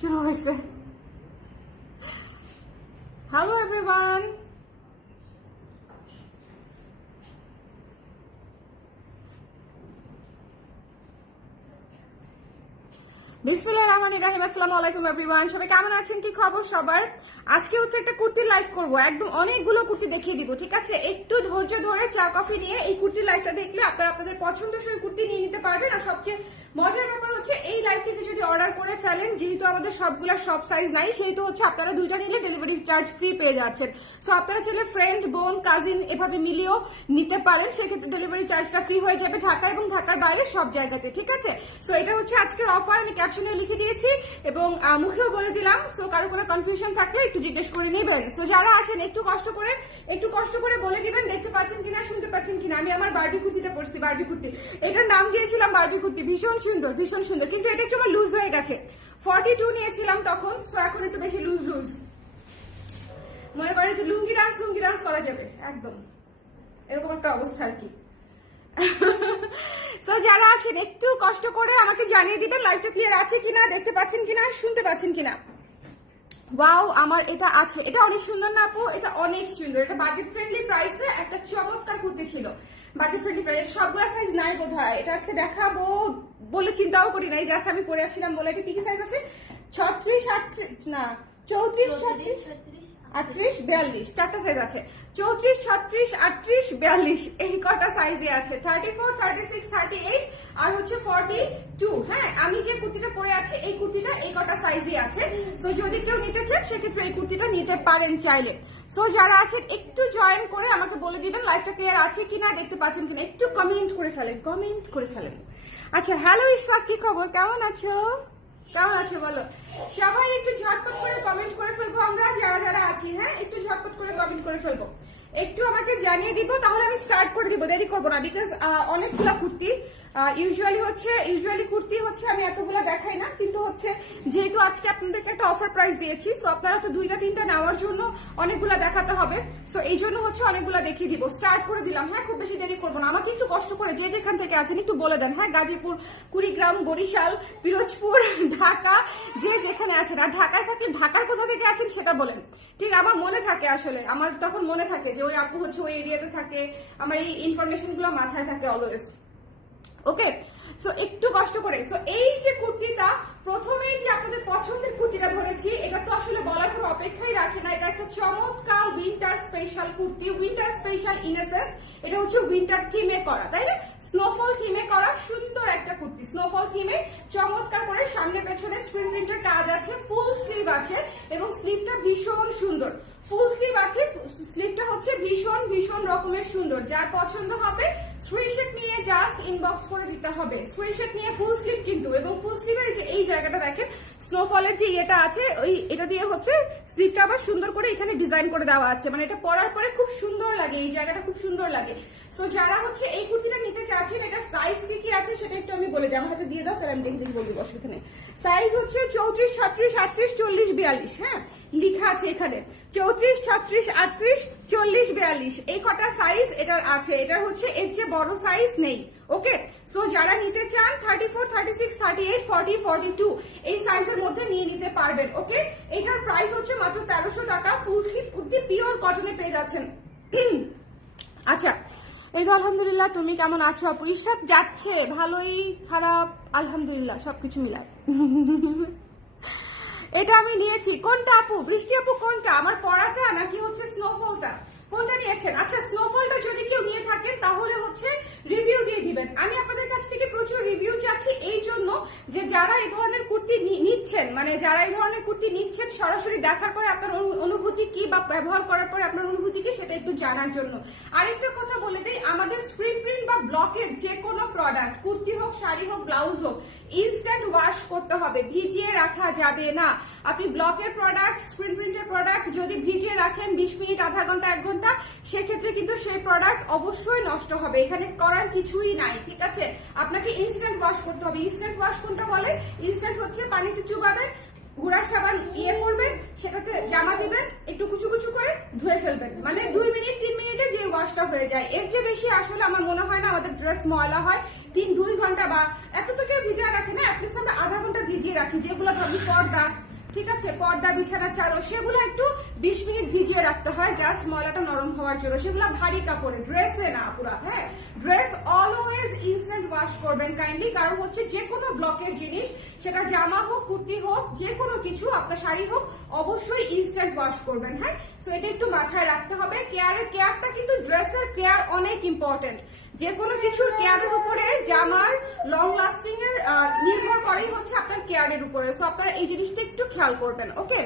শুরু হয়েছে। Hello everyone, বিসমিল্লাহির রহমানির রহিম। আসসালামু আলাইকুম এভরিওয়ান, সবাই কেমন আছেন? কি খবর সবার? আজকে হচ্ছে একটা কুর্তির লাইভ করব, একদম অনেকগুলো কুর্তি দেখিয়ে দিব, ঠিক আছে? একটু ধৈর্য ধরে চা কফি নিয়ে এই কুর্তির লাইভটা দেখলে আপনারা আপনাদের পছন্দসই কুর্তি নিয়ে নিতে পারবেন। আর সবচেয়ে মজার ব্যাপার হচ্ছে এই লাইভ থেকে যদি অর্ডার করে ফেলেন, যেহেতু আমাদের সবগুলোর সব সাইজ নাই, সেহেতু হচ্ছে আপনারা দুইটা নিলে ডেলিভারি চার্জ ফ্রি পেয়ে যাচ্ছেন। সো আপনারা চাইলে ফ্রেন্ড, বোন, কাজিন এভাবে মিলিয়েও নিতে পারেন, সেক্ষেত্রে ডেলিভারি চার্জটা ফ্রি হয়ে যাবে ঢাকা এবং ঢাকার বাইরে সব জায়গাতে, ঠিক আছে? সো এটা হচ্ছে আজকের অফার, আমি ক্যাপশনে লিখে দিয়েছি এবং মুখেও বলে দিলাম। সো কারো কোনো কনফিউশন থাকলে একটু জিজ্ঞেস করে নেবেন। সো যারা আছেন একটু কষ্ট করে বলে দিবেন দেখতে পাচ্ছেন কিনা, শুনতে পাচ্ছেন কিনা। আমি আমার বারবি কুর্তিটা পরছি, বারবি কুর্তি, এটার নাম দিয়েছিলাম বারবি কুর্তি। ভীষণ সুন্দর, ভীষণ সুন্দর, কিন্তু এটা একটু আমার লুজ হয়ে গেছে। 42 নিয়েছিলাম তখন, সো এখন একটু বেশি লুজ মনে করে যে লুঙ্গি ডান্স করা যাবে একদম, এরকম একটা অবস্থা আর কি। সো যারা আছেন একটু কষ্ট করে আমাকে জানিয়ে দিবেন লাইভটা ক্লিয়ার আছে কিনা, দেখতে পাচ্ছেন কিনা, শুনতে পাচ্ছেন কিনা। ওয়াও, আমার এটা আছে, এটা অনেক সুন্দর না আপু? এটা অনেক সুন্দর, এটা বাজেট ফ্রেন্ডলি প্রাইসে একটা চমৎকার কুর্তি ছিল। বাজেট ফ্রেন্ডলি প্রাইস, সবগুলো সাইজ নাই বোধহয়। এটা আজকে দেখাবো বলে চিন্তাও করি নাই, জাস্ট আমি পরে আসছিলাম বলে। এটা কি কি সাইজ আছে? 36, 38 না 34, 36, 38, 42, চারটা সাইজ আছে। 34, 36, 38, 42 এই কটা সাইজে আছে। 34, 36, 38 আর হচ্ছে 42। হ্যাঁ, আমি যে কুর্তিটা পরে আছি এই কুর্তিটা এই কটা সাইজে আছে। সো যদি কেউ নিতে চান সেক্ষেত্রে এই কুর্তিটা নিতে পারেন চাইলে। সো যারা আছেন একটু জয়েন করে আমাকে বলে দিবেন লাইভটা ক্লিয়ার আছে কিনা, দেখতে পাচ্ছেন কিনা, একটু কমেন্ট করে ফেলেন। আচ্ছা, হ্যালো ইশরাত, কি খবর, কেমন আছো? বলো সবাই, একটু ঝটপট করে কমেন্ট করে ফেলবো আমরা যারা যারা আছি। হ্যাঁ, একটু ঝটপট করে কমেন্ট করে ফেলবো, একটু আমাকে জানিয়ে দিব, তাহলে আমি স্টার্ট করে দিব, দেরি করবো না। বিকজ অনেকগুলা কুর্তি ইউজুয়ালি কুর্তি হচ্ছে আমি এতগুলা দেখাই না, কিন্তু হচ্ছে যেহেতু আজকে আপনাদেরকে একটা অফার প্রাইস দিয়েছি, সো আপনারা তো 2-3টা নেওয়ার জন্য অনেকগুলা দেখাতে হবে। সো এই জন্য হচ্ছে অনেকগুলা দেখিয়ে দিব, স্টার্ট করে দিলাম। হ্যাঁ, খুব বেশি দেরি করবো না, আমাকে একটু কষ্ট করে যে যেখান থেকে আছেন একটু বলে দেন। হ্যাঁ, গাজীপুর, কুড়িগ্রাম, বরিশাল, পিরোজপুর, ঢাকা, যে যেখানে আছেন। আর ঢাকায় থাকলে ঢাকার কোথা থেকে আছেন সেটা বলেন, ঠিক? আমার মনে থাকে, আসলে আমার তখন মনে থাকে যে ওই আপু হচ্ছে ওই এরিয়াতে থাকে, আমার এই ইনফরমেশন গুলো মাথায় থাকে অলওয়েজ। ওকে, সো একটু কষ্ট করে। সো এই যে কুর্তিটা, প্রথমেই যে আপনাদের পছন্দের কুর্তিটা ধরেছি, এটা তো আসলে বলার কোনো অপেক্ষাই রাখে না। এটা একটা চমৎকার winter special kurti, winter special in a sense এটা হচ্ছে উইন্টার থিমে করা, তাই না? স্নোফল থিমে করা সুন্দর একটা কুর্তি, স্নোফল থিমে চমৎকার করে সামনে পেছনে স্ক্রিন প্রিন্টের কাজ আছে, ফুল স্লিভ আছে এবং স্লিভটা ভীষণ সুন্দর। ফুল স্লিভ আছে, স্লিভটা হচ্ছে ভীষণ ভীষণ রকমের সুন্দর। যার পছন্দ হবে স্ক্রিনশট নিয়ে জাস্ট ইনবক্স করে দিতে হবে, স্ক্রিনশট নিয়ে। ফুল স্লিভ কিন্তু, এবং ফুল স্লিভের এই জায়গাটা দেখেন, স্নোফলের যে ইয়েটা আছে ওই এটা দিয়ে হচ্ছে স্লিভটা আবার সুন্দর করে এখানে ডিজাইন করে দেওয়া আছে, মানে এটা পরার পরে খুব সুন্দর লাগে, এই জায়গাটা খুব সুন্দর লাগে। সো যারা হচ্ছে এই কুর্তিটা নিতে চাচ্ছেন, এটার সাইজ কি কি আছে সেটা একটু আমি বলে দিই, আমার হাতে দিয়ে দাও, তাহলে আমি দেখে বলবো, অসুবিধা নেই। সাইজ হচ্ছে 34, 36, 38, 40, 42। হ্যাঁ, লেখা আছে এখানে 34, 36, 38, 40, 42 এই কটা সাইজ এটার আছে। এটার হচ্ছে এর চেয়ে বড় সাইজ নেই। ওকে, সো যারা নিতে চান 34, 36, 38, 40, 42 এই সাইজের মধ্যে নিয়ে নিতে পারবেন। ওকে, এটার প্রাইস হচ্ছে মাত্র 1300 টাকা। ফুল স্লিভ কুর্তি পিওর কটনে পেয়ে যাচ্ছেন। আচ্ছা, এই তো আলহামদুলিল্লাহ, তুমি কেমন আছো আপু? ইশরাত যাচ্ছে, ভালোই খারাপ আলহামদুলিল্লাহ সবকিছু মিলায়। এটা আমি নিয়েছি। কোনটা আপু? বৃষ্টি আপু কোনটা, আমার পরাটা নাকি হচ্ছে স্নোফলটা? কোনটা নিয়েছেন? আচ্ছা, স্নোফলটা যদি কেউ নিয়ে থাকেন তাহলে হচ্ছে রিভিউ দিয়ে দিবেন। আমি আপনাদের কাছ থেকে প্রচুর রিভিউ চাচ্ছি, এই জন্য যে যারা এই ধরনের কুর্তি নিচ্ছেন, মানে যারা এই ধরনের কুর্তি নিচ্ছেন, সরাসরি দেখার পরে আপনার অনুভূতি কি, বা ব্যবহার করার পরে আপনার অনুভূতি কি, সেটা একটু জানার জন্য। আরেকটা কথা বলে দেই, আমাদের স্ক্রিন প্রিন্ট বা ব্লকের যে কোনো প্রোডাক্ট, কুর্তি হোক, শাড়ি হোক, ব্লাউজ হোক, ইনস্ট্যান্ট ওয়াশ করতে হবে, ভিজিয়ে রাখা যাবে না। আপনি ব্লকের প্রোডাক্ট, স্ক্রিন প্রিন্টের প্রোডাক্ট যদি ভিজিয়ে রাখেন 20 মিনিট, আধা ঘন্টা, 1 ঘন্টা, সেক্ষেত্রে কিন্তু সেই প্রোডাক্ট অবশ্যই নষ্ট হবে। এখানে করার কিছুই নাই, ঠিক আছে? আপনাকে ইনস্ট্যান্ট ওয়াশ করতে হবে। ইনস্ট্যান্ট ওয়াশ কোনটা বলে? ইনস্ট্যান্ট হচ্ছে পানিতে চুবাবেন, গুঁড়া সাবান করবেন, সেটাতে জামা দিবেন, একটু কুচু কুচু করে ধুয়ে ফেলবেন, মানে 2 মিনিট 3 মিনিটে যে ওয়াশটা হয়ে যায়। এর চেয়ে বেশি আসলে আমার মনে হয় না আমাদের ড্রেস ময়লা হয়। 2 ঘন্টা বা এত তো কেউ ভিজিয়ে রাখে না, অ্যাটলিস্ট আমরা আধা ঘন্টা ভিজিয়ে রাখি, যেগুলো ধরুন পর্দা, ঠিক আছে, পর্দা বিছানার চাদর, সেগুলো একটু 20 মিনিট ভিজিয়ে রাখতে হয় জাস্ট ময়লাটা নরম হওয়ার জন্য। সেগুলো ভারী কাপড়ে, ড্রেসে না পুরা। হ্যাঁ, ড্রেস অলওয়েজ ইনস্ট্যান্ট ওয়াশ করবেন কাইন্ডলি, কারণ হচ্ছে যে কোনো ব্লকের জিনিস, সেটা জামা হোক, কুর্তি হোক, যে কোনো কিছু, আপনার শাড়ি হোক, অবশ্যই ইনস্ট্যান্ট ওয়াশ করবেন। হ্যাঁ, সো এটা একটু মাথায় রাখতে হবে। কেয়ারটা কিন্তু ড্রেসের কেয়ার অনেক ইম্পর্টেন্ট। যে কোনো কিছুর কেয়ারের উপরে জামার লং লাস্টিং এর নির্ভর করেই হচ্ছে আপনার কেয়ারের উপরে। সো আপনারা এই জিনিসটা একটু খেয়াল করবেন। ওকে,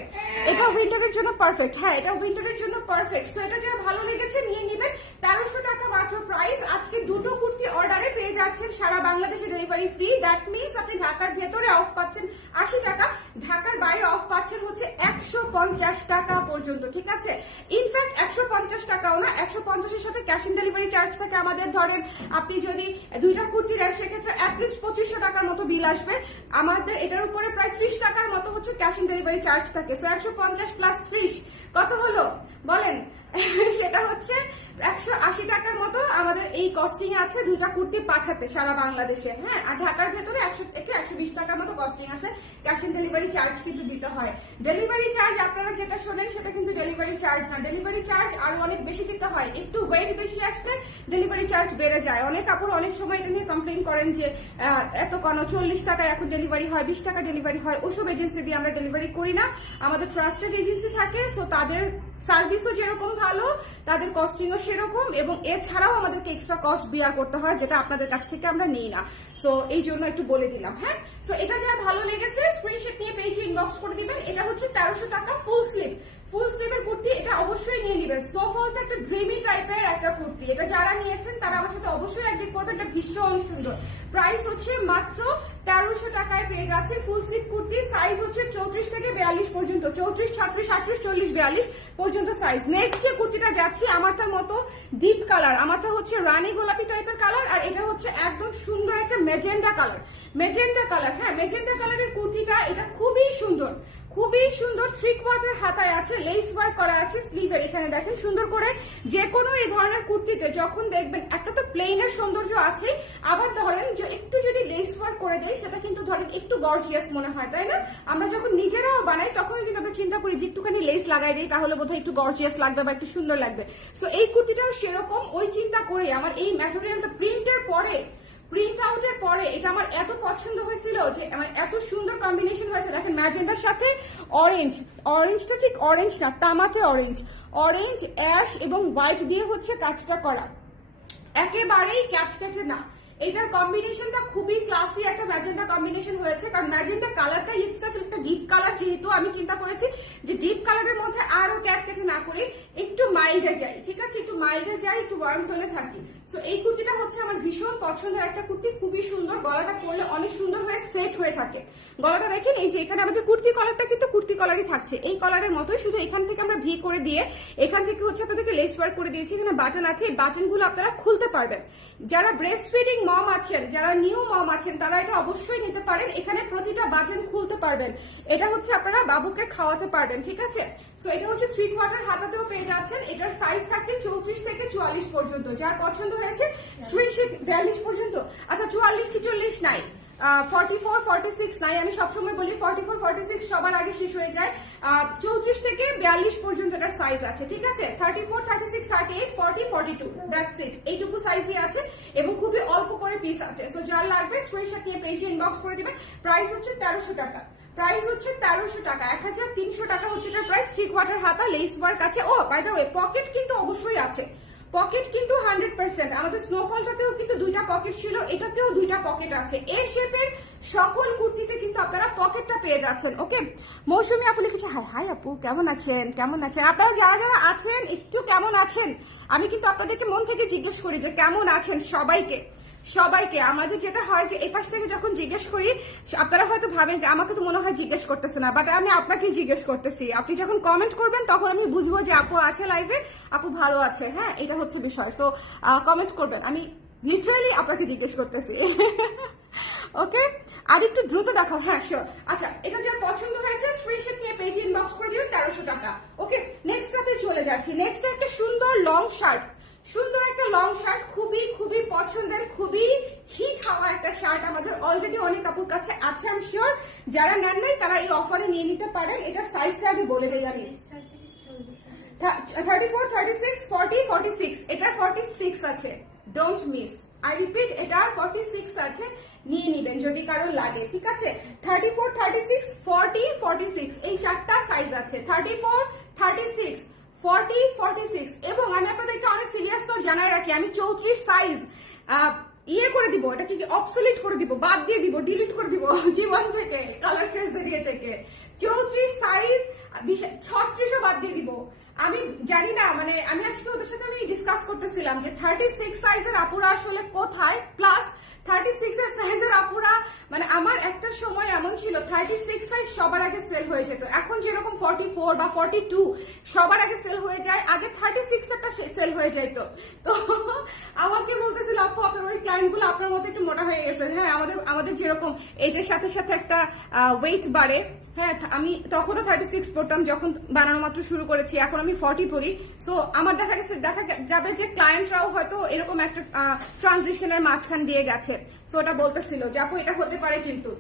এটা উইন্টারের জন্য পারফেক্ট। হ্যাঁ, এটা উইন্টারের জন্য পারফেক্ট। সো এটা যারা ভালো লেগেছে নিয়ে নেবেন। 1300 টাকা মাত্র প্রাইস। আজকে দুটো কুর্তি অর্ডারে পেয়ে যাচ্ছেন সারা বাংলাদেশে ডেলিভারি ফ্রি। দ্যাট মিনস আপনি ঢাকার ভেতরে অফ পাচ্ছেন 80 টাকা, ঢাকার বাইরে অফ পাচ্ছেন হচ্ছে 150 টাকা পর্যন্ত। ঠিক আছে, ইনফ্যাক্ট 150 টাকাও না, 150 এর সাথে ক্যাশ অন ডেলিভারি চার্জ থাকে আমাদের। ধরেন আপনি যদি দুইটা কুর্তি নেন, সেক্ষেত্রে অ্যাটলিস্ট 2500 টাকার মতো বিল আসবে আমাদের। এটার উপরে প্রায় 30 টাকার মতো হচ্ছে ক্যাশ অন ডেলিভারি চার্জ থাকে। সো 150 প্লাস 30 কত হলো বলেন? সেটা হচ্ছে 180 টাকার মতো আমাদের এই কস্টিং আছে দুইটা কুর্তি পাঠাতে সারা বাংলাদেশে। হ্যাঁ, আর ঢাকার ভেতরে 100 থেকে 120 টাকার মতো কস্টিং আছে। ক্যাশ অন ডেলিভারি চার্জ কিন্তু দিতে হয়। ডেলিভারি চার্জ আপনারা যেটা শোনেন সেটা কিন্তু ডেলিভারি চার্জ না, ডেলিভারি চার্জ আরো অনেক বেশি দিতে হয়। একটু ওয়েট বেশি আসলে ডেলিভারি চার্জ বেড়ে যায়। অনেক কাপড় অনেক সময় এটা নিয়ে কমপ্লেন করেন যে এত কেন 40 টাকায় এখন ডেলিভারি হয়, 20 টাকা ডেলিভারি হয়। ওসব এজেন্সি দিয়ে আমরা ডেলিভারি করি না, আমাদের ট্রাস্টেড এজেন্সি থাকে। সো তাদের সার্ভিসও যেরকম ভালো, তাদের কস্টিংও সেরকম, এবং এছাড়াও আমাদেরকে এক্সট্রা কস্ট বিয়ার করতে হয় যেটা আপনাদের কাছ থেকে আমরা নিই না। সো এই জন্য একটু বলে দিলাম। হ্যাঁ, সো এটা যারা ভালো লেগেছে স্ক্রিনশট নিয়ে পেজে ইনবক্স করে দিবেন। এটা হচ্ছে 1300 টাকা ফুল স্লিভ, ফুল স্লিভের কুর্তি। এটা অবশ্যই নিয়ে নেবেন। স্নোফল তো একটা ড্রিমি টাইপের একটা কুর্তি। এটা যারা নিয়েছেন তারা আমার সাথে অবশ্যই এগ্রি করবেন, এটা ভীষণ সুন্দর। প্রাইস হচ্ছে মাত্র 1300 টাকায় পেয়ে যাচ্ছে ফুল স্লিভ কুর্তি। সাইজ হচ্ছে 34 থেকে 42 পর্যন্ত, 34, 36, 38, 40, 42 পর্যন্ত সাইজ। নেক্সট যে কুর্তিটা যাচ্ছি আমারটার মতো ডিপ কালার, আমারটা হচ্ছে রানী গোলাপি টাইপের কালার, আর এটা হচ্ছে একদম সুন্দর একটা মেজেন্ডা কালার। মেজেন্ডা কালার, হ্যাঁ, মেজেন্ডা কালারের কুর্তিটা এটা খুবই সুন্দর, খুবই সুন্দর। 3/4 হাতায় আছে, লেস ওয়ার্ক করা আছে স্লিভের। এখানে দেখেন সুন্দর করে। যে কোনো এই ধরনের কুর্তিতে যখন দেখবেন একটা তো প্লেনের সৌন্দর্য আছে, আবার ধরেন যে একটু যদি লেস ওয়ার্ক করে দেয় সেটা কিন্তু ধরেন একটু গর্জিয়াস মনে হয়, তাই না? আমরা যখন নিজেরাও বানাই তখন কিন্তু আমরা চিন্তা করি যে একটুখানি লেস লাগাই দিই তাহলে বোধহয় একটু গর্জিয়াস লাগবে বা একটু সুন্দর লাগবে। সো এই কুর্তিটাও সেরকম, ওই চিন্তা করে আমার এই ম্যাটেরিয়ালটা প্রিন্টের পরে, প্রিন্ট আউটের পরে এটা আমার এত পছন্দ হয়েছিল যে আমার এত সুন্দর কম্বিনেশন হয়েছে। দেখেন ম্যাজেন্ডার সাথে অরেঞ্জ, অরেঞ্জটা ঠিক অরেঞ্জ না, তামাকে অরেঞ্জ, অরেঞ্জ, অ্যাশ এবং হোয়াইট দিয়ে হচ্ছে কাজটা করা, একেবারেই ক্যাচক্যাচে না। এটার কম্বিনেশনটা খুবই ক্লাসি একটা ম্যাজেন্ডা কম্বিনেশন হয়েছে, কারণ ম্যাজেন্ডা কালারটা ইটসেলফ একটা ডিপ কালার, যেহেতু আমি চিন্তা করেছি যে ডিপ কালারের মধ্যে আরো ক্যাচক্যাচে না করে একটু মাইল্ডে যাই। ঠিক আছে, একটু মাইল্ডে যাই, একটু ওয়ার্ম টোনে থাকি। সো এই কুর্তিটা হচ্ছে আমার ভীষণ পছন্দের একটা কুর্তি, খুবই সুন্দর। গলাটা পরলে অনেক সুন্দর হয়ে সেট হয়ে থাকে। গলাটা দেখেন, এই যে এখানে আমাদের কুর্তি কলারটা কিন্তু কুর্তি কলারই থাকছে, এই কলারের মতোই, শুধু এখান থেকে আমরা ভি করে দিয়ে এখান থেকে হচ্ছে আপনাদেরকে লেস ওয়ার্ক করে দিয়েছি। এখানে বাটন আছে, এই বাটনগুলো আপনারা খুলতে পারবেন। যারা ব্রেস্ট ফিডিং মম আছেন, যারা নিউ মম আছেন, তারা এটা অবশ্যই নিতে পারেন। এখানে প্রতিটা বাটন খুলতে পারবেন। এটা হচ্ছে আপনারা বাবুকে খাওয়াতে পারবেন। ঠিক আছে, সো এটা হচ্ছে 3/4 হাতাতেও পেয়ে যাচ্ছেন। এটার সাইজ থাকছে 34 থেকে 44 পর্যন্ত। যার পছন্দ হয়েছে স্ক্রিনশট, 42 পর্যন্ত, আচ্ছা 44, 46 নাই, 44, 46 নাই। আমি সবসময় বলি 44, 46 সবার আগে শেষ হয়ে যায়। 34 থেকে 42 পর্যন্ত এটার সাইজ আছে। ঠিক আছে, 34, 36, 38, 40, 42, দ্যাটস ইট। এইটুকু সাইজই আছে এবং খুবই অল্প করে পিস আছে। সো যার লাগবে স্ক্রিনশট নিয়ে পেজে ইনবক্স করে দিবেন। প্রাইস হচ্ছে 1300 টাকা, প্রাইস হচ্ছে 1300 টাকা, 1300 টাকা হচ্ছে এটার প্রাইস। 3/4 হাতা, লেস ওয়ার্ক আছে। ও বাই দ্য ওয়ে, পকেট কিন্তু অবশ্যই আছে, পকেট কিন্তু 100%। আমাদের স্নোফলটাতেও কিন্তু দুইটা পকেট ছিল, এটাতেও দুইটা পকেট আছে। এই শেপের সকল কুর্তিতে কিন্তু আপনারা পকেটটা পেয়ে যাচ্ছেন। ওকে, মৌসুমী আপু লিখেছে হাই হাই আপু, কেমন আছেন, কেমন আছেন? আপনারা যারা যারা আছেন একটু কেমন আছেন, আমি কিন্তু আপনাদেরকে মন থেকে জিজ্ঞেস করি যে কেমন আছেন সবাইকে। সবাইকে আমাদের যেটা হয় যে এই পাশ থেকে যখন জিজ্ঞেস করি আপনারা হয়তো ভাবেন যে আমাকে তো মনে হয় জিজ্ঞেস করতেছে না, বাট আমি আপনাকে জিজ্ঞেস করতেছি। আপনি যখন কমেন্ট করবেন তখন আমি বুঝবো যে আপু আছে লাইভে, আপু ভালো আছে। হ্যাঁ, এটা হচ্ছে বিষয়। সো কমেন্ট করবেন, আমি লিটারালি আপনাকে জিজ্ঞেস করতেছি। ওকে, আর একটু দ্রুত দেখাও। হ্যাঁ শিওর। আচ্ছা, এটা যার পছন্দ হয়েছে স্ক্রিনশট নিয়ে পেজে ইনবক্স করে দিবেন। 1300 টাকা। ওকে, নেক্সটটাতে চলে যাচ্ছি। নেক্সট একটা সুন্দর লং শার্ট, সুন্দর একটা লং শার্ট, খুবই খুবই পছন্দের, খুবই হিট হওয়া একটা শার্ট আমাদের অলরেডি অনেক কাপড় কাছে আছে। আমি শিওর যারা নেন নাই তারা এই অফারে নিয়ে নিতে পারেন। এটার সাইজটা আগে বলে দিই আমি, 34, 36, 40, 46, এটার 46 আছে, ডোন্ট মিস। আই রিপিট, এটার 46 আছে, নিয়ে নিবেন যদি কারো লাগে, ঠিক আছে? 34, 36, 40, 46 এই চারটা সাইজ আছে, 34, 36, 40, 46। এবং আমি আপনাদেরকে অনেক সিরিয়াস তো জানাই রাখি, আমি 34 সাইজ ইয়ে করে দিব, এটাকে কি অবসলিট করে দিব, বাদ দিয়ে দিব, ডিলিট করে দিব জীবন থেকে, কালার ক্রেজ এরিয়া থেকে। 34 সাইজ 36ও বাদ দিয়ে দিব। আমি জানি না, মানে আমি আজকে ওদের সাথে আমি ডিসকাস করতেছিলাম যে 36 সাইজের আপুরা আসলে কোথায়, প্লাস 36 এর সাইজের আপুরা, মানে আমার একটা সময় এমন ছিল 36 সাইজ সবার আগে সেল হয়ে যেত। এখন যেরকম 44 বা 42 সবার আগে সেল হয়ে যায়, আগে 36 একটা সেল হয়ে যেত। তো আমাকে বলতেছিল, আপু আপনার ওই ক্লায়েন্ট গুলো আপনার মতো একটু মোটা হয়ে গেছে। হ্যাঁ, আমাদের যেরকম এজের সাথে সাথে একটা ওয়েট বাড়ে। হ্যাঁ, আমি তখনও 36 পড়তাম যখন বানানো মাত্র শুরু করেছি, এখন আমি 40 পড়ি। সো আমার দেখা যাবে যে ক্লায়েন্টরাও হয়তো এরকম একটা ট্রানজিশনের মাঝখান দিয়ে গেছে। সো ওটা বলতেছিল যে আপু এটা হতে পারে, কিন্তু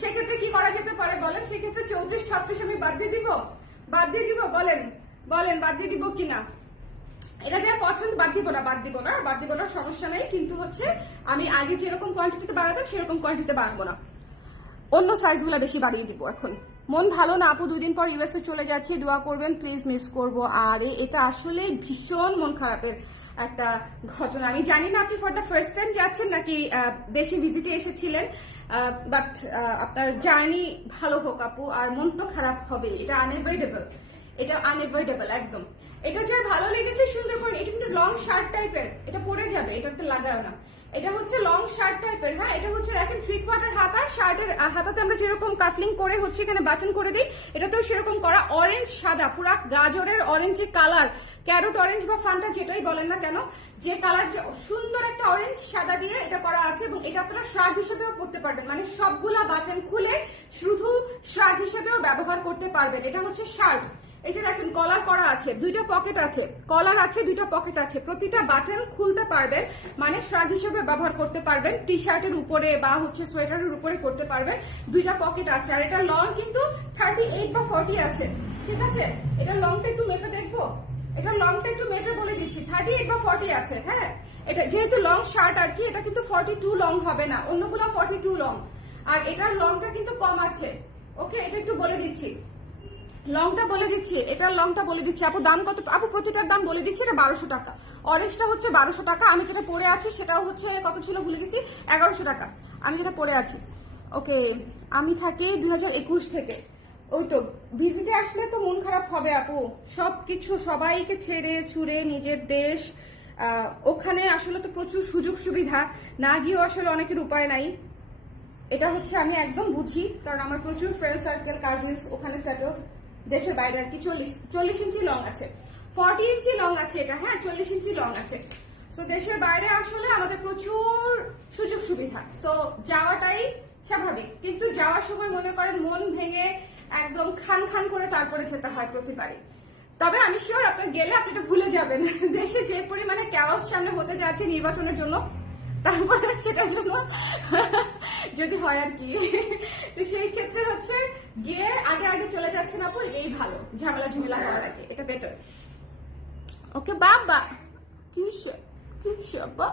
সেক্ষেত্রে কি করা যেতে পারে বলেন? সেক্ষেত্রে 34, 36 আমি বাদ দিয়ে দিব, বলেন বাদ দিয়ে দিব কিনা? এটা যার পছন্দ, বাদ দিব না, সমস্যা নেই। কিন্তু হচ্ছে আমি আগে যেরকম কোয়ান্টিটিতে বাড়াতাম সেরকম কোয়ান্টিটিতে বাড়াবো না, অন্য সাইজগুলো বেশি বাড়িয়ে দিব এখন। মন ভালো না আপু, 2 দিন পর ইউএসএ চলে যাচ্ছি, দোয়া করবেন প্লিজ, মিস করব। আর এটা আসলে ভীষণ মন খারাপের একটা ঘটনা। আমি জানি না আপনি ফর দ্য ফার্স্ট টাইম যাচ্ছেন নাকি দেশে ভিজিটে এসেছিলেন, বাট আপনার জার্নি ভালো হোক আপু। আর মন তো খারাপ হবে, এটা আনএভয়েডেবল একদম। এটা যার ভালো লেগেছে সুন্দর করে, এটা কিন্তু লং শার্ট টাইপের, এটা পরে যাবে, এটা একটা লাগাও না। এটা হচ্ছে লং শার্ট টাইপের। হ্যাঁ, এটা হচ্ছে দেখেন 3/4 হাতা, শার্টের হাতাতে আমরা যেরকম কাফলিং করে হচ্ছে এখানে বাটন করে দিই, এটাতেও সেরকম করা। অরেঞ্জ সাদা, পুরা গাজরের অরেঞ্জ কালার, ক্যারট অরেঞ্জ বা ফান্টা যেটাই বলেন না কেন, যে কালার, যে সুন্দর একটা অরেঞ্জ সাদা দিয়ে এটা করা আছে। এবং এটা আপনারা শ্রাগ হিসেবেও করতে পারবেন, মানে সবগুলা বাটন খুলে শুধু শ্রাগ হিসেবেও ব্যবহার করতে পারবেন। এটা হচ্ছে শার্ট। এই যে দেখেন কলার করা আছে, 2টা পকেট আছে, কলার আছে, 2টা পকেট আছে, প্রতিটা বাটন খুলতে পারবেন, মানে শ্রাগ হিসেবে ব্যবহার করতে পারবেন। টি শার্টের উপরে বা হচ্ছে সোয়েটারের উপরে করতে পারবেন, 2টা পকেট আছে। আর এটা লং কিন্তু 38 বা 40 আছে, ঠিক আছে? এটা লংটা একটু মেপে দেখবো, এটা লংটা একটু মেপে বলে দিচ্ছি, 38 বা 40 আছে। হ্যাঁ, এটা যেহেতু লং শার্ট আর কি, এটা কিন্তু 42 লং হবে না, অন্যগুলো 42 লং। আর এটার লংটা কিন্তু কম আছে। ওকে, এটা একটু বলে দিচ্ছি, লংটা বলে দিচ্ছি, এটার লংটা বলে দিচ্ছি। আপু দাম কত? আপু প্রতিটার দাম বলে দিচ্ছি, এটা 1200 টাকা। অরেঞ্জটা হচ্ছে 1200 টাকা, আমি যেটা পরে আছি সেটাও হচ্ছে কত ছিল ভুলে গেছি, 1100 টাকা আমি যেটা পরে আছি। ওকে, আমি থাকি 2021 থেকে। ওই তো ভিজিটে আসলে তো মন খারাপ হবে আপু, সবকিছু সবাইকে ছেড়ে ছুড়ে নিজের দেশ, ওখানে আসলে তো প্রচুর সুযোগ সুবিধা, না গিয়েও আসলে অনেকের উপায় নাই। এটা হচ্ছে আমি একদম বুঝি, কারণ আমার প্রচুর ফ্রেন্ড সার্কেল, কাজিনস ওখানে সেটেল, দেশের বাইরে আর কি। 40 ইঞ্চি লং আছে, 40 ইঞ্চি লং আছে এটা। হ্যাঁ, 40 ইঞ্চি লং আছে। সো দেশের বাইরে আসলে আমাদের প্রচুর সুযোগ সুবিধা, সো যাওয়াটাই স্বাভাবিক। কিন্তু যাওয়ার সময় মনে করেন মন ভেঙে একদম খান করে তারপরে যেতে হয় প্রতিবারই। তবে আমি শিওর আপনার গেলে আপনি এটা ভুলে যাবেন, দেশে যে পরিমাণে ক্যাওস সামনে হতে যাচ্ছে নির্বাচনের জন্য, তারপরে সেটার জন্য যদি হয় আর কি। তো সেই ক্ষেত্রে হচ্ছে গিয়ে আগে চলে যাচ্ছে না আপু, এটাই ভালো, ঝামেলা করা লাগে, এটা বেটার। ওকে বাবা, বাবা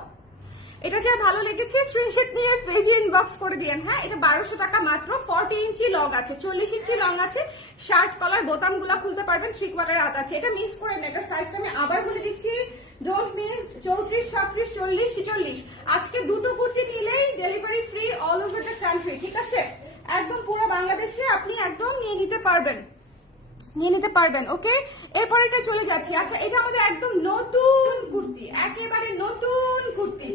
এটা যা ভালো লেগেছে স্ক্রিনশট নিয়ে পেজে ইনবক্স করে দিয়েন। হ্যাঁ, এটা 1200 টাকা মাত্র, 40 ইঞ্চি লং আছে, 40 ইঞ্চি লং আছে, শার্ট কলার বোতামগুলো খুলতে পারবেন, 3/4 হাত আছে। এটা মিস করেন, এটার সাইজটা আমি আবার বলে দিচ্ছি, ডোন্ট মিস। 34, 36, 40, 46 আজকে দুটো কুর্তি নিলেই delivery free all over the country, ঠিক আছে? একদম পুরো বাংলাদেশে আপনি একদম নিয়ে নিতে পারবেন। ওকে, এরপর এটা চলে যাচ্ছি। আচ্ছা, এটা আমাদের একদম নতুন কুর্তি, একেবারে নতুন কুর্তি।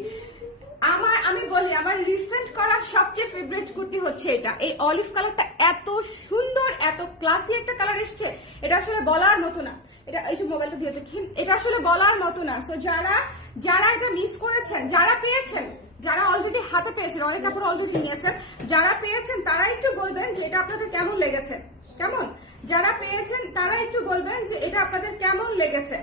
আমি বলি আমার রিসেন্ট করা সবচেয়ে ফেভারিট কুর্তি হচ্ছে এটা। এই অলিভ কালারটা এত সুন্দর, এত ক্লাসি একটা কালার এসছে, এটা আসলে বলার মতো না। এটা একটু মোবাইলটা দিয়ে দেখেন, এটা আসলে বলার মতো না। সো যারা এটা মিস করেছেন, যারা পেয়েছেন, যারা অলরেডি হাতে পেয়েছেন, অনেক কাপড় অলরেডি নিয়েছেন, যারা পেয়েছেন তারা একটু বলবেন যে এটা আপনাদের কেমন লেগেছে। কেমন? যারা পেয়েছেন তারা একটু বলবেন যে এটা আপনাদের কেমন লেগেছে।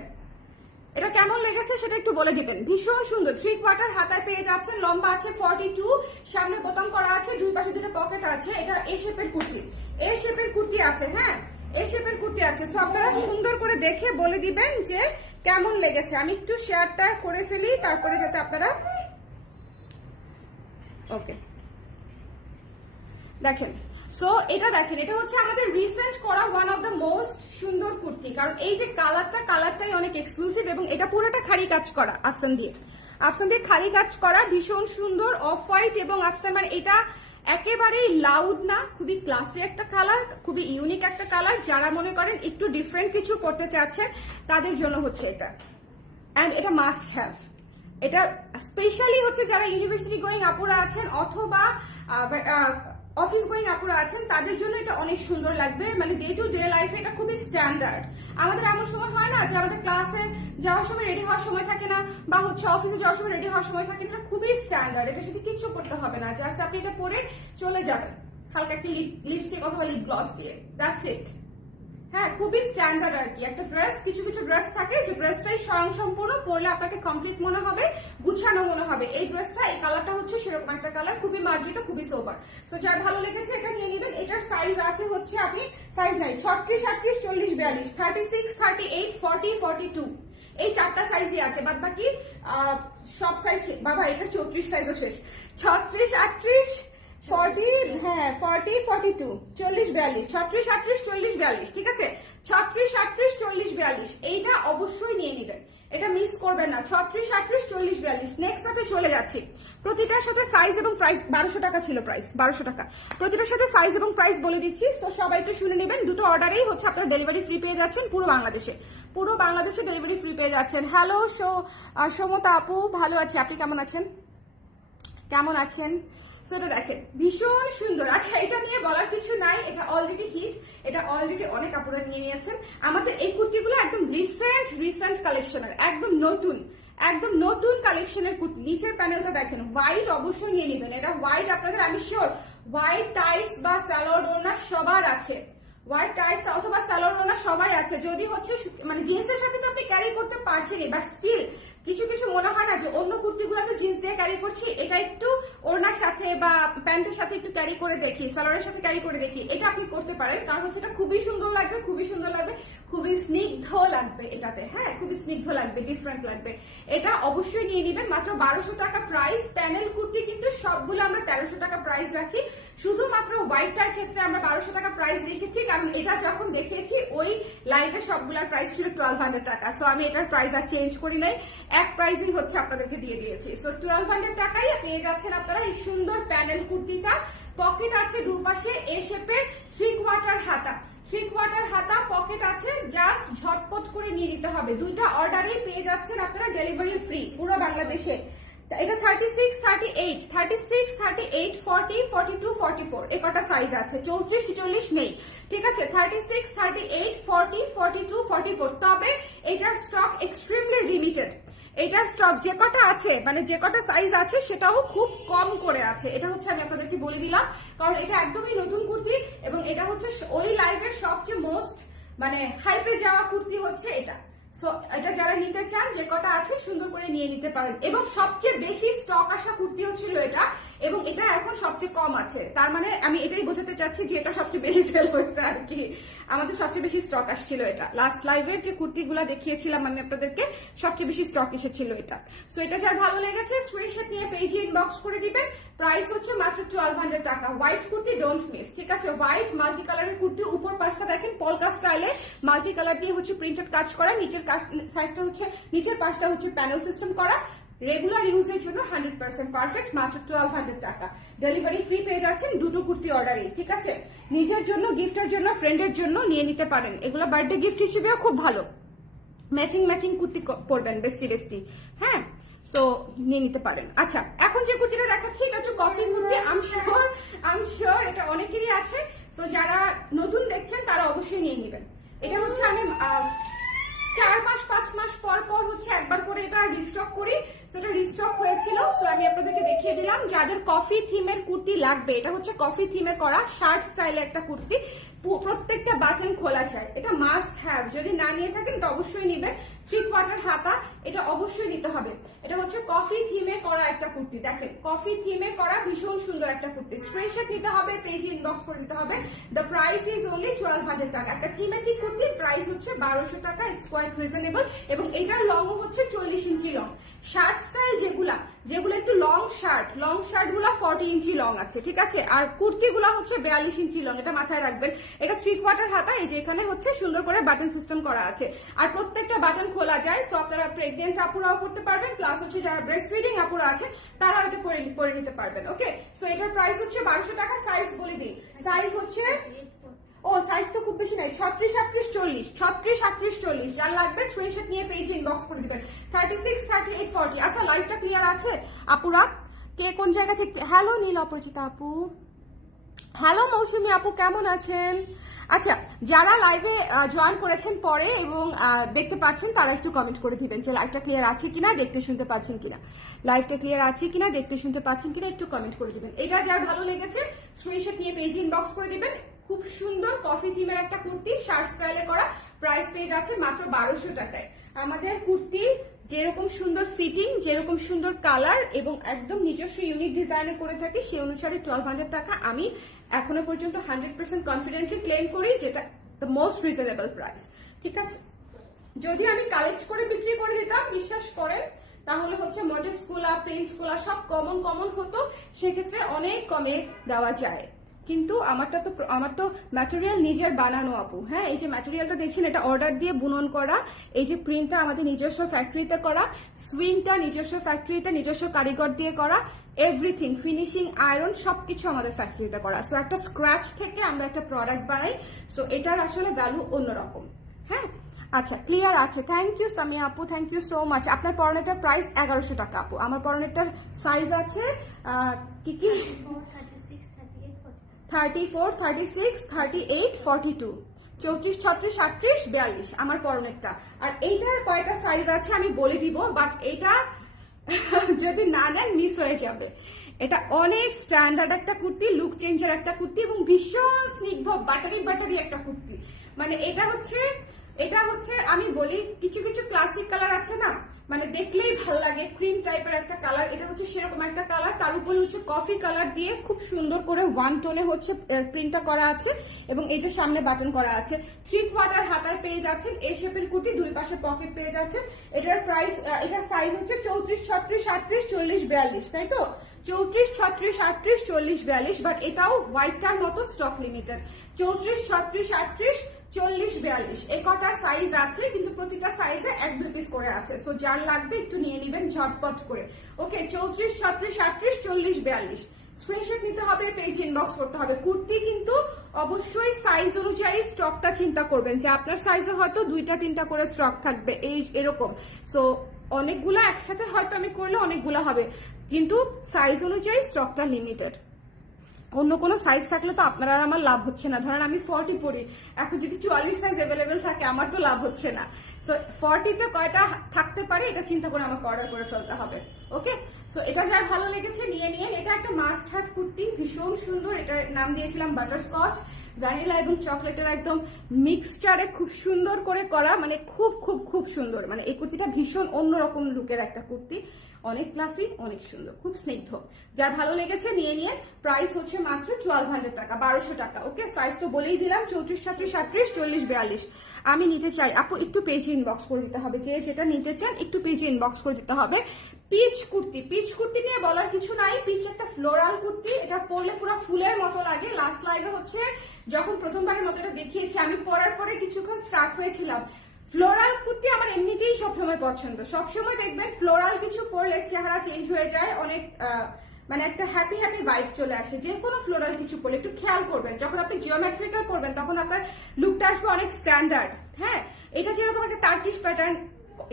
এটা কেমন লেগেছে সেটা একটু বলে দিবেন। ভীষণ সুন্দর, 3 কোয়ার্টার হাতায় পেয়ে যাচ্ছেন, লম্বা আছে 42, সামনে বোতাম করা আছে, দুই পাশে দুটো পকেট আছে। এটা এ শেপের কুর্তি, এ শেপের কুর্তি আছে, হ্যাঁ এ শেপের কুর্তি আছে। সো আপনারা সুন্দর করে দেখে বলে দিবেন যে কেমন লেগেছে। আমি একটু শেয়ারটা করে ফেলি তারপরে যাতে আপনারা ওকে দেখেন। সো এটা দেখেন, এটা হচ্ছে আমাদের রিসেন্ট করা ওয়ান অফ দ্য মোস্ট সুন্দর কুর্তি, কারণ এই যে কালারটাই অনেক এক্সক্লুসিভ এবং এটা পুরোটা খাড়ি কাজ করা আফসান দিয়ে খাড়ি কাজ করা, ভীষণ সুন্দর অফ হোয়াইট এবং আফসান, মানে এটা একেবারেই লাউড না, খুবই ক্লাসি একটা কালার, খুবই ইউনিক একটা কালার। যারা মনে করেন একটু ডিফারেন্ট কিছু করতে চাচ্ছেন তাদের জন্য হচ্ছে এটা, অ্যান্ড এটা মাস্ট হ্যাভ। এটা স্পেশালি হচ্ছে যারা ইউনিভার্সিটি গোয়িং আপুরা আছেন অথবা অফিস গোয়িং আপুরা আছেন তাদের জন্য এটা অনেক সুন্দর লাগবে। মানে ডে টু ডে লাইফে এটা খুবই স্ট্যান্ডার্ড। আমাদের এমন সময় হয় না যে আমাদের ক্লাসে যাওয়ার সময় রেডি হওয়ার সময় থাকে না, বা হচ্ছে অফিসে যাওয়ার সময় রেডি হওয়ার সময় থাকে না। এটা খুবই স্ট্যান্ডার্ড, এটার সাথে কিছু করতে হবে না, জাস্ট আপনি এটা পরে চলে যাবেন হালকা একটা লিপস্টিক অথবা লিপ গ্লস দিয়ে, দ্যাটস ইট। হ্যাঁ, খুবই স্ট্যান্ডার্ড আর কি একটা ড্রেস। কিছু কিছু ড্রেস থাকে যে ড্রেসটাই স্বয়ংসম্পূর্ণ, পরলে আপনাকে কমপ্লিট মনে হবে, গুছানো মনে হবে। এই ড্রেসটা, এই কালারটা হচ্ছে সেরকম একটা কালার, খুবই মার্জিত, খুবই সোবার। সো যার ভালো লেগেছে এটা নিয়ে নেবেন। এটার সাইজ আছে হচ্ছে, আপনি সাইজ নাই 36, 38, 40, 42, 36, 38, 40, 42, এই 4টা সাইজই আছে। বাদ বাকি সব সাইজ, বাবা এটা 34 সাইজও শেষ। 36, 38, 40, হ্যাঁ 40, 42, 40, 42, 36, 38, 40, 42, ঠিক আছে। 36, 38, 40, 42 এইটা অবশ্যই নিয়ে নেবেন, এটা মিস করবেন না। 36, 38, 40, 42। নেক্সট সাথে চলে যাচ্ছি। প্রতিটার সাথে সাইজ এবং প্রাইস 1200 টাকা ছিল, প্রাইস 1200 টাকা। প্রতিটার সাথে সাইজ এবং প্রাইস বলে দিচ্ছি, তো সবাই একটু শুনে নেবেন। দুটো অর্ডারেই হচ্ছে আপনারা ডেলিভারি ফ্রি পেয়ে যাচ্ছেন পুরো বাংলাদেশে, পুরো বাংলাদেশে ডেলিভারি ফ্রি পেয়ে যাচ্ছেন। হ্যালো সমতা আপু, ভালো আছি, আপনি কেমন আছেন? কেমন আছেন? সেটা দেখেন, ভীষণ সুন্দর। আচ্ছা, এটা নিয়ে বলার কিছু নাই, এটা অলরেডি হিট, এটা অলরেডি অনেক কাপড় নিয়ে নিয়েছেন। আমাদের এই কুর্তিগুলো একদম রিসেন্ট কালেকশনের, একদম নতুন কালেকশনের কুর্তি। নিচের প্যানেলটা দেখেন, হোয়াইট অবশ্যই নিয়ে নেবেন। এটা হোয়াইট আপনাদের, আমি শিওর হোয়াইট টাইটস বা সালোয়ার ওড়না সবার আছে, হোয়াইট টাইটস অথবা সালোয়ার ওড়না সবাই আছে। যদি হচ্ছে মানে জিন্সের সাথে তো আপনি ক্যারি করতে পারছেনই, বাট স্টিল কিছু কিছু মনে হয় না যে অন্য কুর্তিগুলো তো জিন্স দিয়ে ক্যারি করছি, এটা একটু ওড়নার সাথে বা প্যান্টের সাথে একটু ক্যারি করে দেখি, সালোয়ারের সাথে ক্যারি করে দেখি, এটা আপনি করতে পারেন। কারণ হচ্ছে এটা খুবই সুন্দর লাগবে, খুবই স্নিগ্ধ লাগবে এটাতে। হ্যাঁ, খুবই স্নিগ্ধ লাগবে, ডিফারেন্ট লাগবে। এটা অবশ্যই নিয়ে নেবেন। মাত্র 1200 টাকা প্রাইস। প্যানেল কুর্তি কিন্তু সবগুলো আমরা 1300 টাকা প্রাইস রাখি, শুধুমাত্র হোয়াইটটার ক্ষেত্রে আমরা 1200 টাকা প্রাইস রেখেছি, কারণ এটা যখন দেখিয়েছি ওই লাইভে সবগুলোর প্রাইস ছিল 1200 টাকা। সো আমি এটার প্রাইস আর চেঞ্জ করি নাই, এক প্রাইসই হচ্ছে আপনাদেরকে দিয়ে দিয়েছি। সো 1200 টাকাই পেয়ে যাচ্ছেন আপনারা এই সুন্দর প্যানেল কুর্তিটা। পকেট আছে দুপাশে, এ শেপের 3 কোয়ার্টার হাতা, 3 কোয়ার্টার হাতা, পকেট আছে, জাস্ট ঝটপট করে নিয়ে নিতে হবে। দুইটা অর্ডারেই পেয়ে যাচ্ছেন আপনারা ডেলিভারি ফ্রি পুরো বাংলাদেশে। এটা 36, 38, 36, 38, 40, 42, 44 এ কটা সাইজ আছে, 34, 46 নেই, ঠিক আছে। 36, 38, 40, 42, 44। তবে এটার স্টক এক্সট্রিমলি লিমিটেড। এটার স্টক যে কটা আছে, মানে যে কটা সাইজ আছে সেটাও খুব কম করে আছে। এটা হচ্ছে আমি আপনাদেরকে বলে দিলাম, কারণ এটা একদমই নতুন কুর্তি এবং এটা হচ্ছে ওই লাইভের সবচেয়ে মোস্ট মানে হাইপে যাওয়া কুর্তি হচ্ছে এটা। সো এটা যারা নিতে চান যে কটা আছে সুন্দর করে নিয়ে নিতে পারেন। এবং সবচেয়ে বেশি স্টক আসা কুর্তিও ছিল এটা, এবং এটা এখন সবচেয়ে কম আছে। তার মানে আমি এটাই বোঝাতে চাচ্ছি যে এটা সবচেয়ে বেশি সেল হয়েছে আর কি, আমাদের সবচেয়ে বেশি স্টক আসছিল এটা। লাস্ট লাইভের যে কুর্তিগুলো দেখিয়েছিলাম আমি আপনাদেরকে, সবচেয়ে বেশি স্টক এসেছিল এটা। সো এটা যার ভালো লেগেছে স্ক্রিনশট নিয়ে পেজে ইনবক্স করে দিবেন। প্রাইস হচ্ছে মাত্র 1200 টাকা। হোয়াইট কুর্তি ডোন্ট মিস, ঠিক আছে। হোয়াইট মাল্টি কালারের কুর্তি, উপর পাশটা দেখেন পলকা স্টাইলে মাল্টি কালার দিয়ে হচ্ছে প্রিন্টেড কাজ করা, নিচের সাইজটা হচ্ছে, নিচের পাশটা হচ্ছে প্যানেল সিস্টেম করা, রেগুলার ইউজের জন্য 100% পারফেক্ট। মাত্র 1200 টাকা, ডেলিভারি ফ্রি পেয়ে যাচ্ছেন দুটো কুর্তি অর্ডারই, ঠিক আছে। নিজের জন্য, গিফটের জন্য, ফ্রেন্ডের জন্য নিয়ে নিতে পারেন। এগুলো বার্থডে গিফট হিসেবেও খুব ভালো, ম্যাচিং কুর্তি পরবেন, বেস্টি। হ্যাঁ, সো নিয়ে নিতে পারেন। আচ্ছা, এখন যে কুর্তিটা দেখাচ্ছি এটা হচ্ছে কফি কুর্তি। আম শিওর এটা অনেকেরই আছে। সো যারা নতুন দেখছেন তারা অবশ্যই নিয়ে নেবেন। এটা হচ্ছে আমি 4 মাস 5 4-5 মাস পর পর হচ্ছে একবার করে এটা রিস্টক করি। সো এটা রিস্টক হয়েছিল, সো আমি আপনাদেরকে দেখিয়ে দিলাম। যাদের কফি থিমের কুর্তি লাগবে, এটা হচ্ছে কফি থিমে করা শার্ট স্টাইলে একটা কুর্তি, প্রত্যেকটা বাটন খোলা চাই, এটা মাস্ট হ্যাভ। যদি না নিয়ে থাকেন তো অবশ্যই নেবেন। 3/4 হাতা, এটা অবশ্যই নিতে হবে। এটা হচ্ছে কফি থিমে করা একটা কুর্তি, দেখেন কফি থিমে করা ভীষণ সুন্দর একটা কুর্তি। স্ক্রিনশট নিতে হবে, পেজে ইনবক্স করে দিতে হবে। দ্য প্রাইস ইজ অনলি 1200 টাকা। একটা থিমেটিক কুর্তির প্রাইস হচ্ছে 1200 টাকা। It's quite reasonable. এবং এটার লংও হচ্ছে 40 ইঞ্চি লং। শার্ট স্টাইল যেগুলো একটু লং শার্ট গুলা 40 ইঞ্চি লং আছে, ঠিক আছে। আর কুর্তিগুলা হচ্ছে 42 ইঞ্চি লং, এটা মাথায় রাখবেন। এটা 3/4 হাতা, এই যে এখানে হচ্ছে সুন্দর করে বাটন সিস্টেম করা আছে, আর প্রত্যেকটা বাটন খোলা যায়। সো আপনারা প্রেগনেন্ট আপুরাও পড়তে পারবেন, প্লাস হচ্ছে যারা ব্রেস্ট ফিডিং আপুরা আছে তারাও এটা পরে নিতে পারবেন। ওকে, সো এটার প্রাইস হচ্ছে 1200 টাকা। সাইজ বলে দিই, সাইজ হচ্ছে সাইজ তো খুব বেশি নাই, 36, 38, 40, 36, 38, 40। যার লাগবে স্ক্রিনশট নিয়ে পেজে ইনবক্স করে দিবেন। 36, 38, 40। আচ্ছা, লাইভটা ক্লিয়ার আছে আপুরা? কে কোন জায়গা থেকে? হ্যালো নীল অপরিচিতা আপু, হ্যালো মৌসুমী আপু, কেমন আছেন? আচ্ছা, যারা লাইভে জয়েন করেছেন পরে এবং দেখতে পাচ্ছেন তারা একটু কমেন্ট করে দিবেন যে লাইভটা ক্লিয়ার আছে কিনা, দেখতে শুনতে পাচ্ছেন কিনা। লাইভটা ক্লিয়ার আছে কিনা, দেখতে শুনতে পাচ্ছেন কিনা একটু কমেন্ট করে দিবেন। এটা যার ভালো লেগেছে স্ক্রিনশট নিয়ে পেজে ইনবক্স করে দিবেন। খুব সুন্দর কফি থিমের একটা কুর্তি, শার্ট স্টাইলে করা। প্রাইস পেয়ে যাচ্ছে মাত্র 1200 টাকায়। আমাদের কুর্তি যেরকম সুন্দর ফিটিং, যেরকম সুন্দর কালার এবং একদম নিজস্ব ইউনিক ডিজাইনে করে থাকি, সেই অনুসারে 1200 টাকা আমি এখনো পর্যন্ত 100% কনফিডেন্টলি ক্লেম করি, যেটা দ্য মোস্ট রিজনেবল প্রাইস, ঠিক আছে। যদি আমি কালেক্ট করে বিক্রি করে দিতাম, বিশ্বাস করেন, তাহলে হচ্ছে মোটিভস গুলা, প্রিন্টস গুলা সব কমন হতো, সেক্ষেত্রে অনেক কমে দেওয়া যায়। কিন্তু আমার তো ম্যাটেরিয়াল নিজের বানানো আপু। হ্যাঁ, এই যে ম্যাটেরিয়ালটা দেখছেন, এটা অর্ডার দিয়ে বুনন করা। এই যে প্রিন্টটা আমাদের নিজস্ব ফ্যাক্টরিতে করা, সুইংটা নিজস্ব ফ্যাক্টরিতে নিজস্ব কারিগর দিয়ে করা, এভরিথিং ফিনিশিং, আয়রন সবকিছু আমাদের ফ্যাক্টরিতে করা। সো একটা স্ক্র্যাচ থেকে আমরা একটা প্রোডাক্ট বানাই। সো এটার আসলে ভ্যালু অন্যরকম। হ্যাঁ, আচ্ছা, ক্লিয়ার আছে। থ্যাংক ইউ সামিয়া আপু, থ্যাংক ইউ সো মাচ। আপনার পরনেটার প্রাইস 1100 টাকা আপু। আমার পরনেটার সাইজ আছে কি 34, 36, 38, 42, 34, 36, 38, 42 আমার পরনেরটা। আর এইটার কয়টা সাইজ আছে আমি বলে দিব, বাট এটা যদি না নেন মিস হয়ে যাবে। এটা অনেক স্ট্যান্ডার্ড একটা কুর্তি, লুক চেঞ্জের একটা কুর্তি এবং ভীষণ স্নিগ্ধ বাটারি একটা কুর্তি। মানে এটা হচ্ছে আমি বলি, কিছু ক্লাসিক কালার আছে না, মানে দেখলেই ভাল লাগে, ক্রিম টাইপের একটা কালার। এটা হচ্ছে সেরকম একটা কালার, তার উপরে হচ্ছে কফি কালার দিয়ে খুব সুন্দর করে ওয়ান টোনে হচ্ছে প্রিন্টটা করা আছে এবং এই যে সামনে বাটন করা আছে। 3/4 হাতায় পেয়ে যাচ্ছেন এই শেপের কুর্তি, দুই পাশে পকেট পেয়ে যাচ্ছেন। এটার প্রাইস, এটার সাইজ হচ্ছে 34, 36, 38, 40, 42, তাই তো? 34, 36, 38, 40, 42, বাট এটাও হোয়াইটটার মতো স্টক লিমিটেড। 34, 36, 38, 40, 42 এই কটা সাইজ আছে, কিন্তু প্রতিটা সাইজে 1-2 পিস করে আছে। সো যার লাগবে একটু নিয়ে নেবেন ঝটপট করে। ওকে, 34, 36, 38, 40, 42 স্ক্রিনশট নিতে হবে, পেজ ইনবক্স করতে হবে। কুর্তি কিন্তু অবশ্যই সাইজ অনুযায়ী স্টকটা চিন্তা করবেন, যে আপনার সাইজে হয়তো 2-3টা করে স্টক থাকবে এরকম। সো অনেকগুলা একসাথে হয়তো আমি করলে অনেকগুলা হবে, কিন্তু সাইজ অনুযায়ী স্টকটা লিমিটেড। অন্য কোনো সাইজ থাকলে তো আপনার আর আমার লাভ হচ্ছে না। ধরেন আমি 40 পরি, এখন যদি 44 সাইজ অ্যাভেলেবেল থাকে আমার তো লাভ হচ্ছে না। সো 40তে কয়টা থাকতে পারে এটা চিন্তা করে আমাকে অর্ডার করে ফেলতে হবে। ওকে, সো এটা যার ভালো লেগেছে নিয়ে নিন। এটা একটা মাস্ট হ্যাভ কুর্তি, ভীষণ সুন্দর। এটার নাম দিয়েছিলাম বাটারস্কচ। ভ্যানিলা এবং চকলেটের একদম মিক্সচারে খুব সুন্দর করে করা, মানে খুব সুন্দর। মানে এই কুর্তিটা ভীষণ অন্যরকম লুকের একটা কুর্তি, অনেক ক্লাসিক, অনেক সুন্দর, খুব স্নিগ্ধ। যার ভালো লেগেছে নিয়ে নিয়ে। প্রাইস হচ্ছে মাত্র 1200 টাকা, 1200 টাকা। ওকে, সাইজ তো বলেই দিলাম, 34, 36, 38, 40, 42 আমি নিতে চাই আপু, একটু পেজে ইনবক্স করে দিতে হবে। যেটা নিতে চান একটু পেজে ইনবক্স করে দিতে হবে। পিচ কুর্তি নিয়ে বলার কিছু নাই। পিচ একটা ফ্লোরাল কুর্তি, এটা পরলে পুরো ফুলের মতো লাগে। লাস্ট লাইভে হচ্ছে যখন প্রথমবারের মতো এটা দেখিয়েছি, আমি পরার পরে কিছুক্ষণ স্টার্ট হয়েছিলাম। ফ্লোরাল কুর্তি আমার এমনিতেই সবসময় পছন্দ। সবসময় দেখবেন ফ্লোরাল কিছু পরলে চেহারা চেঞ্জ হয়ে যায়, অনেক মানে একটা হ্যাপি ভাইব চলে আসে। যে কোনো ফ্লোরাল কিছু পরলে একটু খেয়াল করবেন, যখন আপনি জিওমেট্রিক্যাল পরবেন তখন আপনার লুকটা আসবে অনেক স্ট্যান্ডার্ড। হ্যাঁ, এটা যেরকম একটা টার্কিশ প্যাটার্ন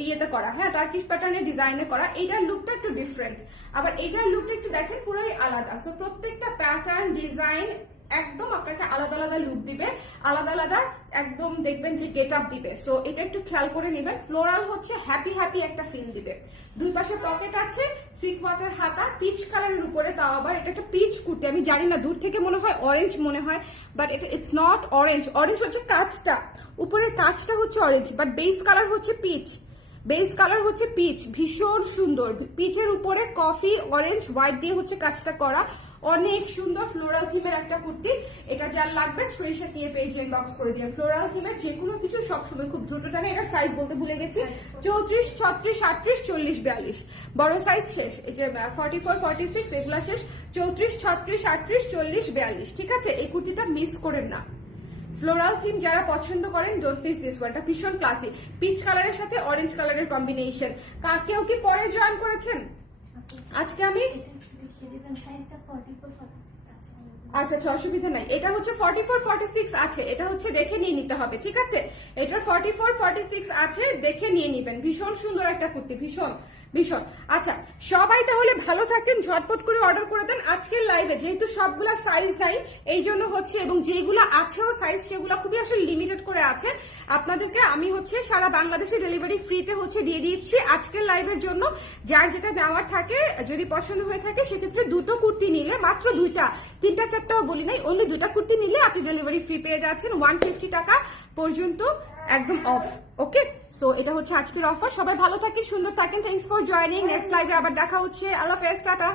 ইয়েতে করা, হ্যাঁ টার্কিশ প্যাটার্নের ডিজাইনে করা, এইটার লুকটা একটু ডিফারেন্ট। আবার এইটার লুকটা একটু দেখেন পুরোই আলাদা। সো প্রত্যেকটা প্যাটার্ন, ডিজাইন, একদম আপনাকে আলাদা আলাদা লুক দিবে, আলাদা আলাদা একদম দেখবেন যে গেট আপ দিবে। সো এটা একটু খেয়াল করে নেবেন। ফ্লোরাল হচ্ছে হ্যাপি হ্যাপি একটা ফিল দিবে। দুই পাশে পকেট আছে, 3/4 হাতা, পিচ কালারের উপরে, তাও আবার এটা একটা পিচ কুর্তি। আমি জানি না, দূর থেকে মনে হয় অরেঞ্জ মনে হয়, বাট এটা ইটস নট অরেঞ্জ। অরেঞ্জ হচ্ছে কাজটা, উপরের কাজটা হচ্ছে অরেঞ্জ, বাট বেস কালার হচ্ছে পিচ। বেস কালার হচ্ছে পিচ, ভীষণ সুন্দর। পিচের উপরে কফি অরেঞ্জ হোয়াইট দিয়ে হচ্ছে কাজটা করা, অনেক সুন্দর ফ্লোরাল থিমের একটা কুর্তি। এটা যার লাগবে স্ক্রিনশট নিয়ে পেজ ইনবক্স করে দিন। ফ্লোরাল থিমের যে কোনো কিছু সবসময় খুব দ্রুত টানে। এটার সাইজ বলতে ভুলে গেছি, 34, 36, 38, 40, 42 বড় সাইজ শেষ। এই যে 44, 46 এগুলা শেষ। 34, 36, 38, 40, 42 ঠিক আছে। এই কুর্তিটা মিস করেন না। ফ্লোরাল থিম যারা পছন্দ করেন, ডোন্ট মিস দিস ওয়ান। এটা ভীষণ ক্লাসি, পিচ কালারের সাথে অরেঞ্জ কালারের কম্বিনেশন। কেউ কি পরে জয়েন করেছেন? আজকে আমি আচ্ছা আচ্ছা, অসুবিধা নাই। এটা হচ্ছে 44, 46 আছে, এটা হচ্ছে দেখে নিয়ে নিতে হবে ঠিক আছে। এটার 44, 46 আছে, দেখে নিয়ে নিবেন। ভীষণ সুন্দর একটা কুর্তি, ভীষণ ভীষণ। আচ্ছা সবাই তাহলে ভালো থাকেন, ঝটপট করে অর্ডার করে দেন। আজকের লাইভে যেহেতু সবগুলা সাইজ নাই এই জন্য হচ্ছে, এবং যেগুলো আছেও সাইজ সেগুলো খুবই আসলে লিমিটেড করে আছে। আপনাদেরকে আমি হচ্ছে সারা বাংলাদেশে ডেলিভারি ফ্রিতে হচ্ছে দিয়ে দিচ্ছি আজকের লাইভের জন্য। যার যেটা নেওয়ার থাকে, যদি পছন্দ হয়ে থাকে সেক্ষেত্রে দুটো কুর্তি নিলে, মাত্র দুইটা, 3টা 4টাও বলি নাই, অনলি দুটা কুর্তি নিলে আপনি ডেলিভারি ফ্রি পেয়ে যাচ্ছেন 150 টাকা পর্যন্ত একদম অফ। ওকে, সো এটা হচ্ছে আজকের অফার। সবাই ভালো থাকেন, সুন্দর থাকেন। Thanks for joining. নেক্সট লাইভে আবার দেখা হচ্ছে। আল্লাহ হাফেজ, টাটা।